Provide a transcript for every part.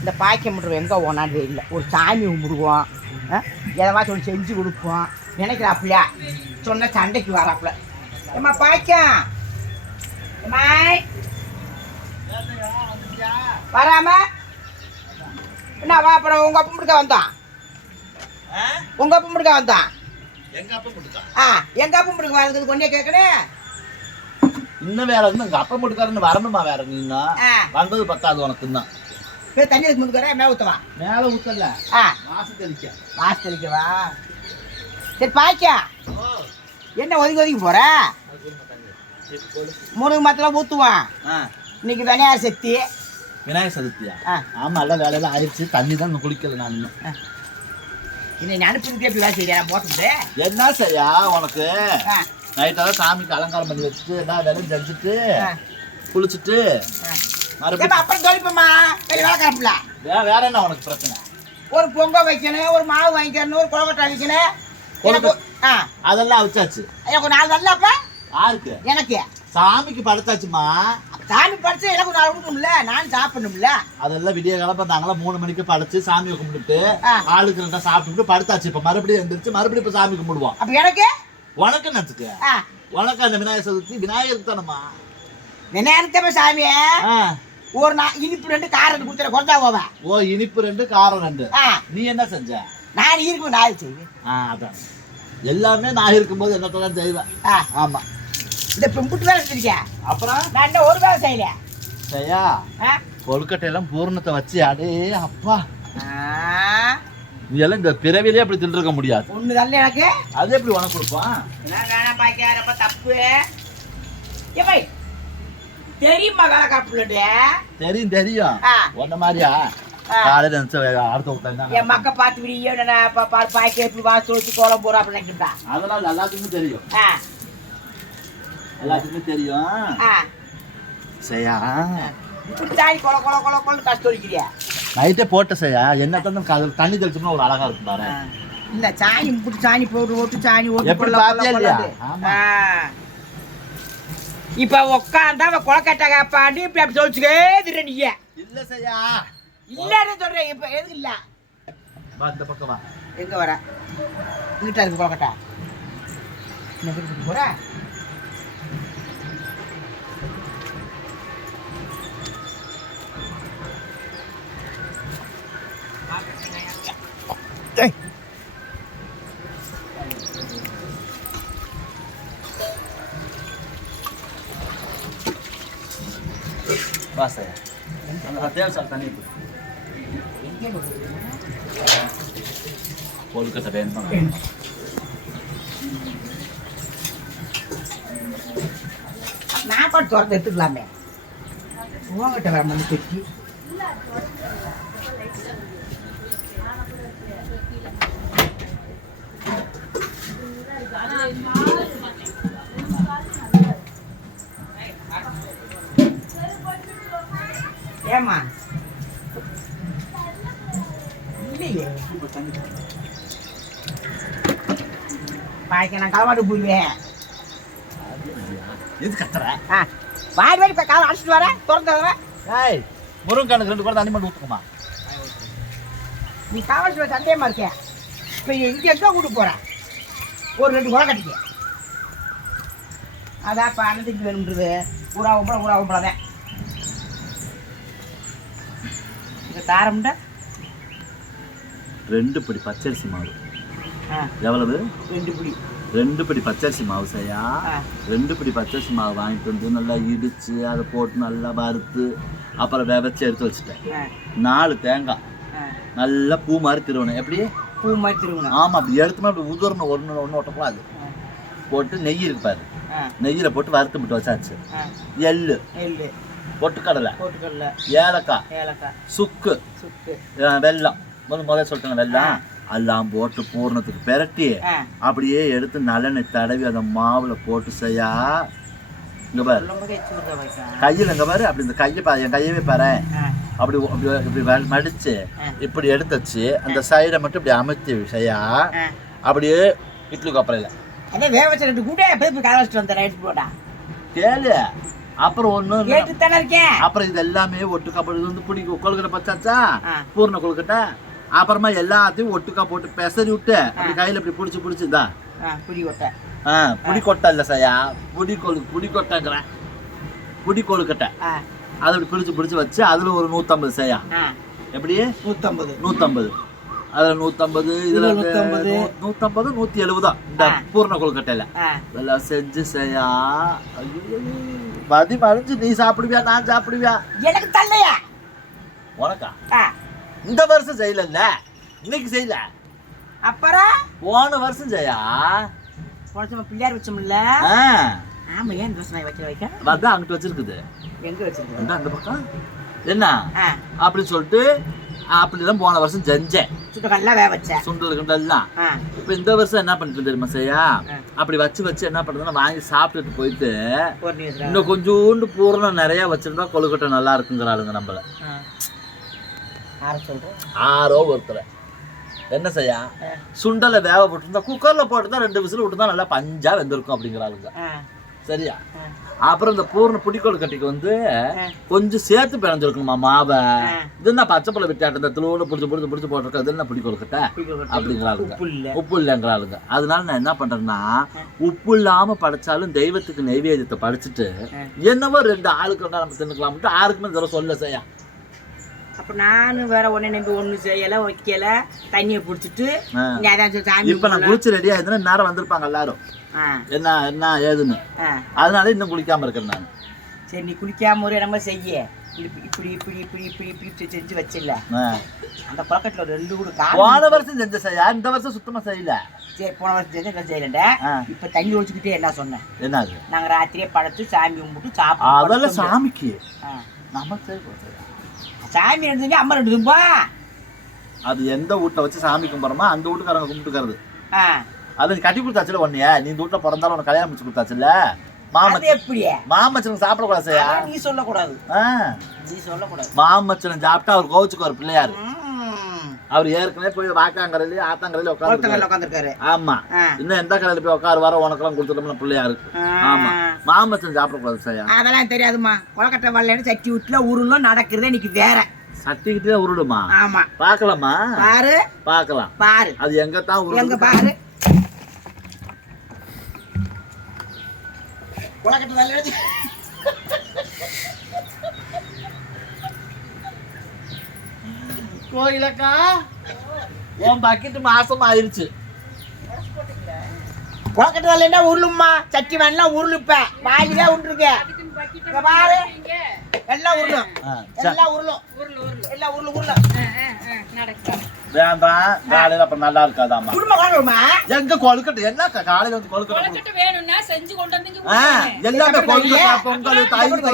இந்த பாய்க்க மட்டும் எங்கே போனான்னு இல்லை. ஒரு சாமி கும்பிடுவோம்? எதவாச்சும் ஒன்று செஞ்சு கொடுப்போம். நினைக்கிறாப்புல. சொன்ன சண்டைக்கு வராப்புல. ஏம்மா பாய்க்கம் வராம? என்ன வா அப்புறம் உங்க அப்பா முடுக்க வந்தான். உங்க அப்பா முடுக்க வந்தான். எங்க அப்பா முட்டுக்கா ஆ எங்க அப்பா முடுக்க வரதுக்கு கொண்டே கேட்கணும் இன்னும் வேற இன்னும் எங்க அப்பா முட்டுக்காரன்னு வரணுமா வேற நீ இன்னும் ஆ. வந்தது பத்தாது உனக்கு இன்னும் போய் தண்ணி அதுக்கு முடுக்கிறேன் மே ஊற்றவா மேல ஊத்தல. ஆ. மாசு தெளிக்க. வாசு தெளிக்கவா? சரி பாய்க்கா. என்ன ஒதுங்கி ஒதுங்கி போற? முருகு மத்தெல்லாம் ஊற்றுவான் இன்னைக்கு வினையார் சக்தி விநாயகர் சதுர்த்தியா? ஆ. ஆமா எல்லாம் வேலையெல்லாம் ஆயிடுச்சு. தண்ணி தான் குளிக்கல நான் இன்னும் இன்னைக்கு அனுப்புறதுக்கே எப்படி வேலை செய்யறேன் போட்டுட்டு. என்ன செய்யா உனக்கு? நைட்டெல்லாம் சாமிக்கு அலங்காரம் பண்ணி வச்சுட்டு எல்லா வேலையும் செஞ்சுட்டு குளிச்சுட்டு அப்புறம் வேலை கிளம்பல வே- வேற என்ன உனக்கு பிரச்சனை? ஒரு பொங்கல் வைக்கணும் ஒரு மாவு வாங்கிக்கணும் ஒரு குழம்பட்டை வைக்கணும் அதெல்லாம் அவிச்சாச்சு. எனக்கு நாலு வரலப்பா யாருக்கு? எனக்கு. சாமிக்கு படைச்சாச்சுமா? சாமி படிச்சு எனக்கு நாலு கொடுக்கணும்ல நான் சாப்பிடணும்ல. அதெல்லாம் விடிய காலப்ப நாங்களாம் மூணு மணிக்கு படைச்சு சாமி கும்பிட்டுட்டு ஆ. ஆளுக்கு ரெண்டா சாப்பிட்டுட்டு படுத்தாச்சு. இப்ப மறுபடியும் எந்திரிச்சு மறுபடியும் இப்ப சாமி கும்பிடுவோம். அப்ப எனக்கு? உனக்கு ஆ. உனக்கு அந்த விநாயகர் சதுர்த்தி விநாயகருக்கு தானம்மா? நினைத்தப்ப சாமிய? ஆ. ஒரு நான் இனிப்பு ரெண்டு காரம் ரெண்டு கொடுத்துட குறைஞ்சா போவேன் ஓ இனிப்பு ரெண்டு காரம் ரெண்டு. நீ என்ன செஞ்ச? நான் இருக்கும் நான் செய்வேன். ஆ அதான். எல்லாமே நான் இருக்கும்போது என்னத்தான் செய்வேன். ஆ. ஆமா. இந்த பெம்புட்டு வேலை செஞ்சிருக்கேன் அப்புறம்? நான் இன்னும் ஒரு வேலை செய்யல. செய்யா கொழுக்கட்டையெல்லாம் பூர்ணத்தை வச்சு அடே அப்பா. எல்லாம் இந்த பிறவிலே அப்படி தின்றுக்க முடியாது. ஒண்ணு தரல எனக்கு. அது எப்படி உனக்கு கொடுப்பான் வேணாம் பாய்க்க ரொம்ப தப்பு. ஏப்பை தெரியுமா வேலை காப்பிள்ளட்டு தெரியும் தெரியும். உன்ன மாதிரியா. காலையில நினைச்ச அடுத்த விட்டா என் மக்க பார்த்து விடியோ நான் பாய்க்க எப்படி வாசல் வச்சு கோலம் போறா அப்படின்னு நினைக்கிட்டா அதெல்லாம் எல்லாத்துக்கும் தெரியும். ஆ. எல்லாத்துக்குமே தெரியும். இப்படி தாய் கொல கொல கொல கொல கஷ்டம் இருக்கிறியா நைட்டே போட்ட செய்யா என்ன தான் காதல் தண்ணி தெளிச்சோம்னா ஒரு அழகா இருக்கும் பாரு. இல்ல சாணி இப்படி சாணி போட்டு ஓட்டு சாணி ஓட்டு. ஆ. இப்ப உக்காந்தா அவ கொலக்கட்டை காப்பாண்டு இப்படி அப்படி சொல்லிச்சுக்கே திரு நீ இல்ல செய்யா இல்லன்னு சொல்றேன். இப்ப எதுக்கு இல்ல? வா இந்த பக்கம் வா. எங்க வர? இங்கிட்ட இருக்கு கொலக்கட்டை போற? தேவை சார் தண்ணி கொடு. வேணும் வேணுமா நான் கூட திறந்து எடுத்துக்கலாமே. உங்ககிட்ட மண்ணு ஏமா இல்லையே பாய்க்க நான் களமாட்டு போடுவேன் எது கத்துற? ஆ வாடி வாடி இப்போ காலம் அடிச்சிட்டு வரேன். திறந்து வரேன் ஏய் முருங்கனுக்கு ரெண்டு கூட தண்ணி மட்டும் நீ காவல்துறை சந்தேகமா இருக்க இப்போ இங்கே எங்கே கூட்டு போகிறேன் ஒரு ரெண்டு குறை கட்டிக்க. அதான் இப்போ அண்ணத்துக்கு வேணுன்றது ஊரா ஒம்பளை ஊரா ஒம்பளை தான் இந்த தாரம்டா ரெண்டு படி பச்சரிசி மாவு. எவ்வளவு? ரெண்டு பிடி. ரெண்டு படி பச்சரிசி மாவு செய்யா ரெண்டு படி பச்சரிசி மாவு வாங்கிட்டு வந்து நல்லா இடிச்சு அதை போட்டு நல்லா வறுத்து அப்புறம் விதைச்சு எடுத்து வச்சுட்டேன். நாலு தேங்காய். நல்லா பூ மாதிரி திருவணும். எப்படி? பூ மாதிரி திருவணும். ஆமா அப்படி எடுத்துமே அப்படி உதிரணும் ஒன்று ஒன்று ஓட்டக்கூடாது போட்டு நெய் இருக்கு பாரு. நெய்யில் போட்டு வறுத்து மட்டும் வச்சாச்சு. எள்ளு. பொட்டுக்கடலை. போட்டுக்கடல. ஏலக்காய். ஏலக்காய். சுக்கு. சுக்கு. வெல்லம். முதல் முதல்ல சொல்லிட்டாங்க வெல்லம். எல்லாம் போட்டு பூர்ணத்துக்கு பெரட்டி அப்படியே எடுத்து நல்லெண்ணெய் தடவி அதை மாவுல போட்டு செய்யா. இங்க பாரு. கையில் இங்க பாரு அப்படி இந்த கையை பாரு என் கையவே பாரு. அப்படி இப்படி மடிச்சு. இப்படி எடுத்து வச்சு அந்த சைடை மட்டும் இப்படி அமைத்தி செய்யா. அப்படியே இட்லி கொப்பரையில். அதே வேக வச்ச ரெண்டு கூட போய் போய் காய வச்சுட்டு வந்தேன் எடுத்து போட்டா கேளு. அப்புறம் ஒண்ணு கேட்டு இருக்கேன். அப்புறம் இது எல்லாமே ஒட்டுக்கா போட்டு இது வந்து பிடிக்கும் கொழுக்கட்டை பச்சாச்சா. பூர்ண கொழுக்கட்டை. அப்புறமா எல்லாத்தையும் ஒட்டுக்கா போட்டு பெசரி விட்டு அப்படி கையில இப்படி பிடிச்சி பிடிச்சி ஆ புடி ஓட்ட ஆ புடி கொட்டை இல்லை சையா. புடி கொழு புடி கொட்டைங்கிறேன். புடி கொழுக்கட்டை. அதை இப்படி பிடிச்சி பிடிச்சி வச்சு அதுல ஒரு நூத்தம்பது சையா. எப்படி? நூற்றம்பது நூத்தம்பது. அதுல நூத்தம்பது இதுல நூத்தம்பது. நூத்தம்பது நூத்தி எழுபதா. இந்த. பூர்ண கொழுக்கட்டையில. இதெல்லாம் செஞ்சு செய்யா ஐயோ மதி மறைஞ்சு நீ சாப்பிடுவியா நான் சாப்பிடுவியா? எனக்கு தள்ளையா? உனக்கா? இந்த வருஷம் செய்யலல்ல? இன்னைக்கு செய்யல? அப்புறம்? போன வருஷம் செய்யா? போன பிள்ளையார் வச்சோம்ல ஆமா ஏன் நான் வைக்க? வைக்க அதான் அங்கிட்டு வச்சிருக்குது. எங்க வச்சிருக்கேன் அந்த பக்கம். என்ன? அப்படின்னு சொல்லிட்டு அப்படிதான் போன வருஷம் செஞ்சேன். சுட்டுக்கல்லாம் வேக வச்சேன் சுண்டல் கிண்டல்லாம் ஆ. இப்ப இந்த வருஷம் என்ன பண்ணிட்டு தெரியுமா செய்யா. அப்படி வச்சு வச்சு என்ன பண்றதுன்னா வாங்கி சாப்பிட்டுட்டு போயிட்டு இன்னும் கொஞ்சோண்டு பூரணம் நிறைய வச்சிருந்தா கொழுக்கட்டை நல்லா இருக்குங்கிறாளுங்க நம்மள. ஆரோ ஒருத்தர். என்ன செய்யா? சுண்டலை வேக போட்டுருந்தா குக்கர்ல போட்டுருந்தா ரெண்டு விசில் விட்டுருந்தா நல்லா பஞ்சா வெந்திருக்கும் அப்படிங்கிறாளுங்க சரியா? அப்புறம் இந்த பூர்ண புடிக்கோள் கட்டிக்கு வந்து கொஞ்சம் சேர்த்து பிணைஞ்சிருக்கணுமா மாவை. இது என்ன பச்சை பழம் விட்டாட்டு இந்த துளுவுல பிடிச்சி பிடிச்சி பிடிச்சி போட்டிருக்க இது என்ன புடிக்கோள் கட்ட? பிடிக்க அப்படிங்கிறாளுங்க. உப்பு இல்ல. உப்பு இல்லைங்கிறாளுங்க. அதனால நான் என்ன பண்றேன்னா உப்பு இல்லாம படைச்சாலும் தெய்வத்துக்கு நைவேத்தியத்தை படைச்சிட்டு. என்னவோ ரெண்டு ஆளுக்கு வேணா நம்ம தின்னுக்கலாம்ட்டு யாருக்குமே தடவை சொல்ல செய்யா. அப்ப நானும் வேற ஒண்ணு நம்பி ஒண்ணு செய்யல வைக்கல. தண்ணியை பிடிச்சிட்டு இப்ப நான் குளிச்சு ரெடியா இருந்தா நேரம் வந்திருப்பாங்க எல்லாரும். என்ன என்ன ஏதுன்னு? அதனால இன்னும் குளிக்காம இருக்கேன் நான். சரி நீ குளிக்காம ஒரு நம்ம செய்ய. இப்படி இப்படி இப்படி இப்படி இப்படி இப்படி செஞ்சு வச்சில்ல ஆ. அந்த பழக்கத்துல ஒரு ரெண்டு கூட போன வருஷம் செஞ்ச செய்யா? இந்த வருஷம் சுத்தமா செய்யல. சரி போன வருஷம் செஞ்சு என்ன செய்யலண்ட. இப்ப தண்ணி ஒழிச்சுக்கிட்டே என்ன சொன்னேன் என்னது? நாங்க ராத்திரியே படுத்து சாமி கும்பிட்டு அதெல்லாம் சாப்பிட்டு சாமிக்கு. ஆ. நம்ம. சாமி ரெண்டு செஞ்சு அம்மா ரெண்டு தும்பா அது எந்த வீட்டை வச்சு சாமி கும்பிட்றோமோ அந்த வீட்டுக்காரங்க கும்பிட்டுக்கிறது. ஆ. அது கட்டி கொடுத்தாச்சுல ஒன்னைய நீ இந்த வீட்டுல பிறந்தாலும் உனக்கு கல்யாணம் முடிச்சு கொடுத்தாச்சுல? மாமச்சனுக்கு சாப்பிடக்கூடாது நீ சொல்லக்கூடாது. நீ சொல்லக்கூடாது. மாமச்சனம் சாப்பிட்டா அவர் கோவிச்சுக்குவார் பிள்ளையாரு. ம். அவர் ஏற்கனவே போய் வாக்காங்கரையில ஆத்தாங்கரையில உட்காந்துருக்காரு ஆமா. இன்னும் எந்த கடையில போய் உட்காரு வர உனக்கெல்லாம் கொடுத்துட்டோம்னா பிள்ளையாரு. ஆமா. மாமச்சன் சாப்பிடக்கூடாது செய்யா அதெல்லாம் தெரியாதுமா கொலக்கட்டை வரலன்னு சட்டி விட்டுல உருளும் நடக்கிறதே இன்னைக்கு வேற. சட்டிக்கிட்டே உருடுமா ஆமா. பார்க்கலாமா? பாரு. பார்க்கலாம். பாரு. அது எங்க தான் எங்க பாரு? வரலன்னு கோயிலக்கா உன் பக்கெட் மாசம் ஆயிருச்சு. கொலக்கட்டை வரலன்னா உருளும்மா. சட்டி வேணலாம் உருளுப்ப. வாயிலே உண்டுருக்க பாரு. எல்லாம் உருளும். எல்லாம் உருளும். எல்லாம் உருளும். உருளும் வேண்டாம் காலையில அப்ப நல்லா இருக்காதாமா எங்க கொழுக்கட்டை? என்ன காலையில வந்து கொழுக்கட்டை கொடு- கொழுக்கட்டை வேணும்னா செஞ்சு கொண்டு வந்து. எல்லாமே கொழுக்கட்டை? பொங்கல் தயிர்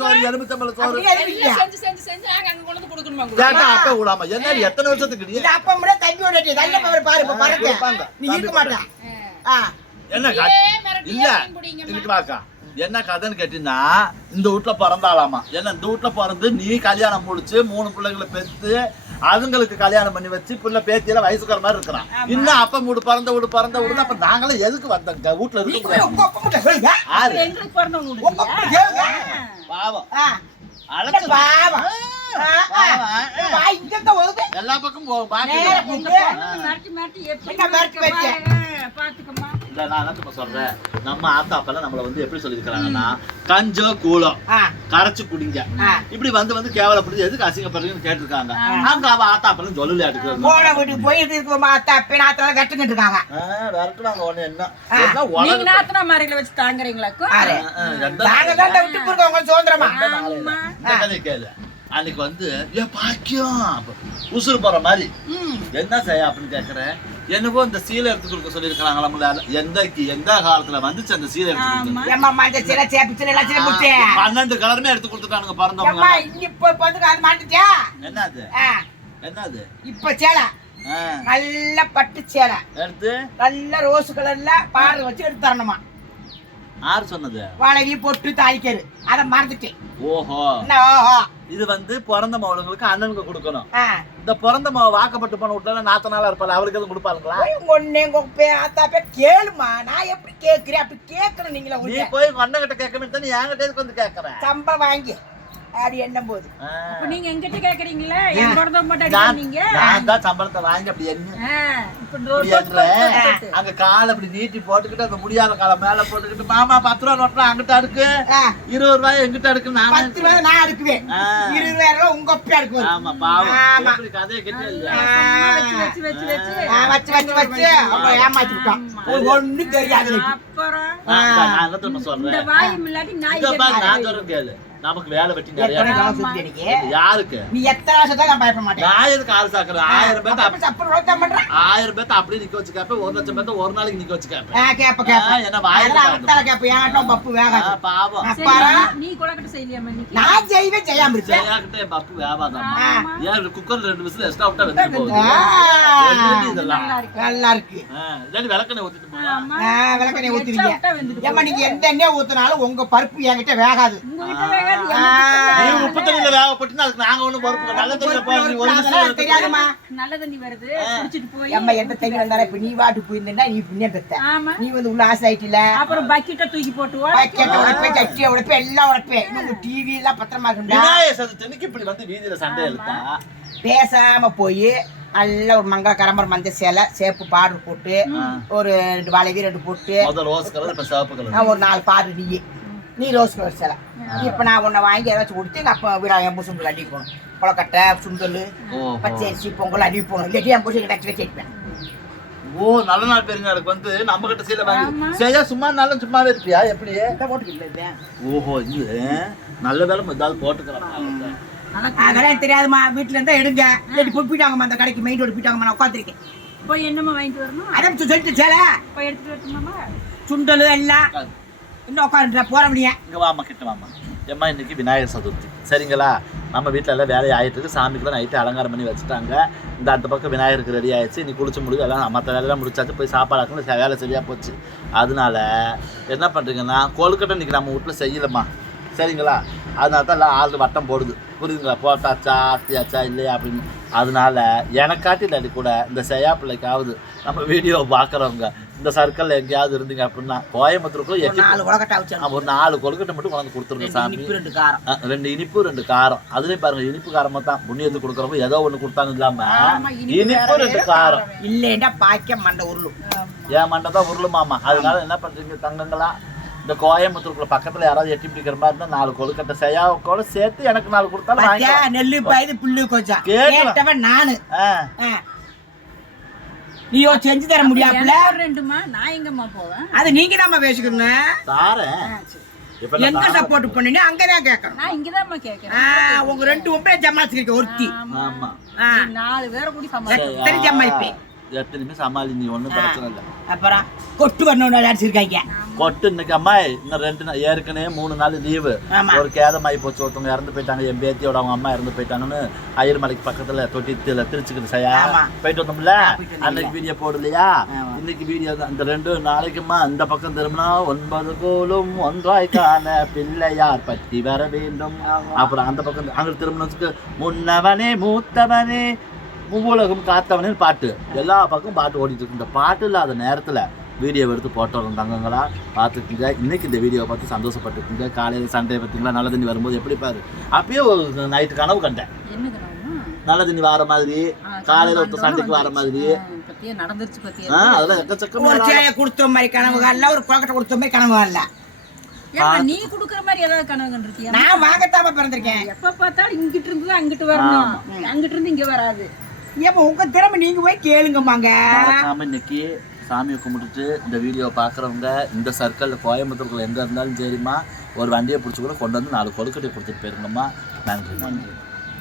சோறு எலுமிச்சம்பழ சோறு. அப்படியே எதுக்கு எல்லாம் செஞ்சு செஞ்சு செஞ்சு நாங்க அங்க கொண்டு வந்து கொடுக்கணுமா உங்களுக்கு? கேட்டா அப்ப விடாம? என்ன எத்தனை வருஷத்துக்கு நீ? இந்த அப்பா முறை தம்பி விடட்டி தள்ளி பாரு பாரு இப்ப பறக்க. இருப்பாங்க. நீ இருக்க என்ன மிரட்டியே இல்ல. இதுக்கு வாக்கா? என்ன கதைன்னு கேட்டீங்கன்னா இந்த வீட்டுல பிறந்தாலாமா என்ன இந்த வீட்டுல பிறந்து நீ கல்யாணம் முடிச்சு மூணு பிள்ளைகளை பெத்து அதுங்களுக்கு கல்யாணம் பண்ணி வச்சு பிள்ளை பேத்தியில வயசுக்கார மாதிரி இருக்கிறான் இன்னும் அப்ப வீடு பிறந்த வீடு பிறந்த வீடு அப்ப நாங்களே எதுக்கு வந்தோங்க வீட்டுல இருக்க பாவம். அழைச்சு எல்லா பக்கம் போ- நேரா நான் என்ன சொல்றேன். நம்ம ஆத்தா அப்பெல்லாம் நம்மள வந்து எப்படி சொல்லிருக்காங்கன்னா கஞ்சோ கூலம் ஆ. கரைச்சு குடிங்க. இப்படி வந்து வந்து கேவலப்படுது எதுக்கு அசிங்கப்படுறீங்கன்னு கேட்டிருக்காங்க. அங்க அவ ஆத்தா அப்பெல்லாம் போன வீட்டுக்கு போய் இருக்கு அத்தா பின்னாத்தால கட்டுக்கிட்டு இருக்காங்க. என்ன? உலகத்துல- நாத்தனா மாதிரில வச்சு தாங்குறீங்களாக்கும் நாங்க தான் விட்டு சுதந்திரமா? கேளு. அன்னைக்கு வந்து ஏ பாக்கியம். அப்ப உசுறு போற மாதிரி. என்ன செய்ய அப்படின்னு கேக்குறேன். என்னவோ இந்த சீலை எடுத்து கொடுக்க சொல்லியிருக்கிறாங்களா நம்மள எந்த எந்த காலத்துல வந்துச்சு அந்த சீலை எடுத்து பன்னெண்டு கலருமே எடுத்து கொடுத்துட்டானுங்க பிறந்தவங்க இங்க இப்ப வந்து அது மாட்டுச்சா? என்னது? என்னது? இப்ப சேலை. நல்ல பட்டு சேலை. எடுத்து? நல்ல ரோஸ் கலர்ல பாரு வச்சு எடுத்து தரணுமா? யார் சொன்னது? வாழகி பொட்டு தாளிக்கிறது அதை மறந்துட்டேன். ஓஹோ. ஓஹோ. இது வந்து பிறந்த மவளுங்களுக்கு அண்ணனுக்கு கொடுக்கணும். இந்த பிறந்த மாவு வாக்கப்பட்டு போன வீட்டுல நாத்த நாளா இருப்பாள் அவளுக்கு எதுவும் கொடுப்பாளுங்களா போய் உங்க பே கேளுமா. நான் எப்படி கேக்குறேன் அப்படி கேட்கணும் நீங்களா நீ போய் உங்க அண்ணன் கிட்ட கேட்க வேண்டியது என்கிட்ட வந்து கேட்கற? சம்ப வாங்கி. அப்படி எண்ணும் போது. நீங்க எங்கிட்ட கேக்குறீங்களா? என்னோட மட்டும் நான் அடிக்கிறீங்க நான் தான் சம்பளத்தை வாங்கி அப்படி என்ன. அங்க காலை அப்படி நீட்டி போட்டுக்கிட்டு அந்த முடியாத காலை மேல போட்டுக்கிட்டு மாமா பத்து ரூபா நோட்லாம் அங்கிட்ட அடுக்கு. இருபது ரூபாய் எங்கிட்ட அடுக்கு நான் பத்து ரூபாய் நான் அடுக்குவேன். இருபது ரூபாய் உங்க அப்பா அடுக்குவேன் ஆமா பாவம். ஆமா. கதையை? சும்மா வச்சு வச்சு வச்சு வச்சு. அவங்க ஏமாத்தி விட்டான். ஒண்ணு தெரியாது. அப்புறம்? நான் என்ன தெரியுமா இந்த சொல்றேன். நான் சொல்றேன் கேளு. நமக்கு வேலை வெட்டி நிறைய யாருக்கு? நீ எத்தனை வருஷம் தான் நான் பயப்பட மாட்டேன். நான் எதுக்கு ஆள் சாக்குறேன் ஆயிரம் பேர்த்த பண்றேன் ஆயிரம் பேர்த்த அப்படியே நிக்க வச்சு கேப்பேன் ஒரு லட்சம் பேர்த்த ஒரு நாளைக்கு நிக்க வச்சு கேப்பேன். கேப்ப கேப்ப. ஆ, என்ன வாயில. அவத்தால கேப்ப? ஏன்ட்டும் பப்பு வேகாது. பாவம். அப்பாரா நீ? நான் செய்வேன் செய்யாம என் பப்பு. ஏன் குக்கர் ரெண்டு விசில் எக்ஸ்ட்ரா விட்டா வெந்து. என்னது இதெல்லாம். நல்லா இருக்கு. விளக்கெண்ணெய் ஊத்திட்டு போலாம். விளக்கெண்ணெய் நீங்க எந்த எண்ணெய் ஊத்துனாலும் உங்க பருப்பு என்கிட்ட வேகாது. உங்ககிட்ட நீ வேகாது. உப்பு தண்ணியில வேக போட்டுனா அதுக்கு நாங்க ஒண்ணும் பொறுப்பு நல்ல தண்ணியில பொறுப்பு போய் ஒரு அதெல்லாம் விசில் தெரியாதும்மா. நல்ல தண்ணி வருது. குடிச்சிட்டு போய். ஏம்மா எந்த தண்ணி வந்தாலும் இப்ப நீ வாட்டு போயிருந்தா நீ பின்னே பெத்த. நீ வந்து உள்ள ஆசை ஆயிட்டில. அப்புறம் பக்கெட்டை தூக்கி போட்டு பக்கெட்டை உடைப்பேன் சட்டியை உடைப்பேன் எல்லாம் உங்க டிவி எல்லாம் பத்திரமா இருக்கும்டா. விநாயகர் சதுர்த்திக்கு இப்படி வந்து வீதியில சண்டை இழுத்தா பேசாம போய் நல்ல ஒரு மங்கள கரம்பர் மஞ்ச சேலை சேப்பு பாடர் போட்டு ஒரு ரெண்டு வளைவி ரெண்டு போட்டு ஒரு நாலு பாடு நீ நீ ரோஸ் கலர் சேலை. இப்ப நான் உன்னை வாங்கி ஏதாச்சும் கொடுத்து எங்க அப்பா வீடா எம்பு சுண்டல் அள்ளி போகணும் கொலக்கட்டை சுண்டல். பச்சை அரிசி பொங்கல் அள்ளி போகணும் இல்லாட்டி எம்பு சுண்டல் வச்சு வச்சுருப்பேன் ஓ நல்ல நாள் பெருநாளுக்கு வந்து நம்ம கிட்ட சீலை வாங்கி சரியா சும்மா நாளும் சும்மாவே இருப்பியா? எப்படி? இந்த போட்டுக்கிட்டு ஓஹோ இது நல்ல வேலை ஏதாவது போட்டுக்கலாம் அதெல்லாம் தெரியாதுமா வீட்டுல இருந்தா எடுங்க. இல்லாட்டி போய் போயிட்டாங்கம்மா அந்த கடைக்கு மெயின் ரோடு போயிட்டாங்கம்மா நான் உட்காந்துருக்கேன் போய் என்னம்மா வாங்கிட்டு வரணும்? அதான் சொல்லிட்டு சேலை. போய் எடுத்துட்டு வரட்டுமாமா சுண்டல் எல்லாம். இன்னும் உட்காந்துட்டேன் போற முடியா. இங்க வாமா கிட்ட வாமா ஏம்மா இன்னைக்கு விநாயகர் சதுர்த்தி. சரிங்களா? நம்ம வீட்டில் எல்லாம் வேலை ஆயிட்டு இருக்கு. சாமிக்கெல்லாம் நைட்டு அலங்காரம் பண்ணி வச்சுட்டாங்க. இந்த அந்த பக்கம் விநாயகருக்கு ரெடி ஆயிடுச்சு. நீ குளிச்சு முடிஞ்சு எல்லாம் மற்ற வேலையெல்லாம் முடிச்சாச்சு. போய் சாப்பாடு ஆக்கணும். வேலை சரியாக போச்சு. அதனால என்ன பண்ணுறீங்கன்னா கொழுக்கட்டை இன்னைக்கு நம்ம வீட்டில் செய்யலம்மா. சரிங்களா? அதனால தான் எல்லாம் ஆள் வட்டம் போடுது. புரியுதுங்களா? போட்டாச்சா ஆஸ்தியாச்சா இல்லையா அப்படின்னு. அதனால எனக்காட்டி இல்லாட்டி கூட இந்த செய்யா பிள்ளைக்காவது நம்ம வீடியோ பார்க்குறவங்க இந்த சர்க்கிளில் எங்கேயாவது இருந்தீங்க அப்படின்னா கோயம்புத்தூருக்குள்ள நாலு ஒரு நாலு கொழுக்கட்டை மட்டும் கொண்டாந்து கொடுத்துருங்க சாமி. இனிப்பு ரெண்டு காரம். ரெண்டு இனிப்பு ரெண்டு காரம். அதுலயும் பாருங்க இனிப்பு காரமா தான் புண்ணியத்துக்கு கொடுக்குறப்ப ஏதோ ஒண்ணு கொடுத்தாங்க இல்லாம இனிப்பு ரெண்டு காரம். இல்லைன்னா பாய்க்க மண்டை உருளும். ஏன் மண்டை தான் உருளுமாமா? அதனால என்ன பண்றீங்க தங்கங்களா? இந்த கோயம்புத்தூருக்குள்ள பக்கத்துல யாராவது எட்டி பிடிக்கிற மாதிரி இருந்தா நாலு கொழுக்கட்டை கூட சேர்த்து எனக்கு நாலு கொடுத்தாலும். நெல்லு பயிறு புல்லு கொஞ்சம். கேட்டவன் நானு. நீயோ செஞ்சு தர ஒரு ரெண்டுமா? நான் எங்கம்மா போவேன்? அது நீங்க தான் பேசிக்கணும் தாரேன் எங்க. சப்போர்ட் பண்ணீங்க அங்கதான் கேட்கணும். நான் இங்கதாம்மா கேக்குறேன் ஆ, உங்க ரெண்டு ஒம்பளை ஜமாச்சிருக்க ஒருத்தி. ஆமா. நாலு பேரை கூடி சமாளி எத்தனை ஜமாளிப்பேன் எத்தனை நிமிஷம் சமாளி நீ ஒண்ணும் பிரச்சனை இல்லை. அப்புறம் கொட்டு வரணும் அடிச்சிருக்காங்க கொட்டு இன்னைக்கு அம்மா இன்னும் ரெண்டு நாள் ஏற்கனவே மூணு நாள் லீவு. ஒரு கேதமாயி போச்சு ஒருத்தவங்க இறந்து போயிட்டாங்க என் பேத்தியோட அவங்க அம்மா இறந்து போயிட்டாங்கன்னு ஐயர்மலைக்கு பக்கத்துல தொட்டித்துல திருச்சிக்கிட்டு செய்யா. போயிட்டு வந்தோம்ல. அன்னைக்கு வீடியோ போடலையா. இன்னைக்கு வீடியோ தான். இந்த ரெண்டு நாளைக்குமா இந்த பக்கம் திரும்பினா ஒன்பது கோலும் ஒன்றாய் காண பிள்ளையார் பற்றி வர வேண்டும். அப்புறம் அந்த பக்கம் அங்க திரும்பினதுக்கு முன்னவனே மூத்தவனே மூவுலகம் காத்தவனே பாட்டு. எல்லா பக்கம் பாட்டு ஓடிட்டு இருக்கு. இந்த பாட்டு இல்லாத நேரத்துல வீடியோ எடுத்து போட்டோம் தங்கங்களா? பார்த்துக்குங்க. இன்னைக்கு இந்த வீடியோ பார்த்து சந்தோஷப்பட்டுக்குங்க. காலையில் சண்டே பார்த்தீங்களா நல்ல தண்ணி வரும்போது எப்படி பாரு? அப்பயே ஒரு நைட்டு கனவு கண்டேன்? நல்ல தண்ணி வர மாதிரி காலையில ஒருத்தர் சண்டைக்கு வர மாதிரி. நடந்துருச்சு பத்தியா. ஆ அதெல்லாம் எக்கச்சக்கமா ஒரு சேலையை கொடுத்த மாதிரி கனவு இல்ல ஒரு குளக்கட்டை கொடுத்த மாதிரி கனவு இல்ல ஏம்மா, நீ குடுக்குற மாதிரி ஏதாவது கனவு கண்டிருக்கியா? நான் வாங்கத்தாம பிறந்திருக்கேன். எப்ப பார்த்தாலும் இங்கிட்டு இருந்து அங்கிட்டு வரணும். அங்கிட்டு இருந்து இங்க வராது. ஏப்ப உங்க திறமை நீங்க போய் கேளுங்கம்மாங்க. மறக்காம இன்னைக்கு சாமியை கும்பிட்டுட்டு இந்த வீடியோ பார்க்குறவங்க இந்த சர்க்கிளில் கோயம்புத்தூர்ல எங்கே இருந்தாலும் சரிம்மா ஒரு வண்டியை பிடிச்சி கூட கொண்டு வந்து நாலு கொழுக்கட்டை கொடுத்துட்டு போயிருங்கம்மா. நன்றி. நன்றி.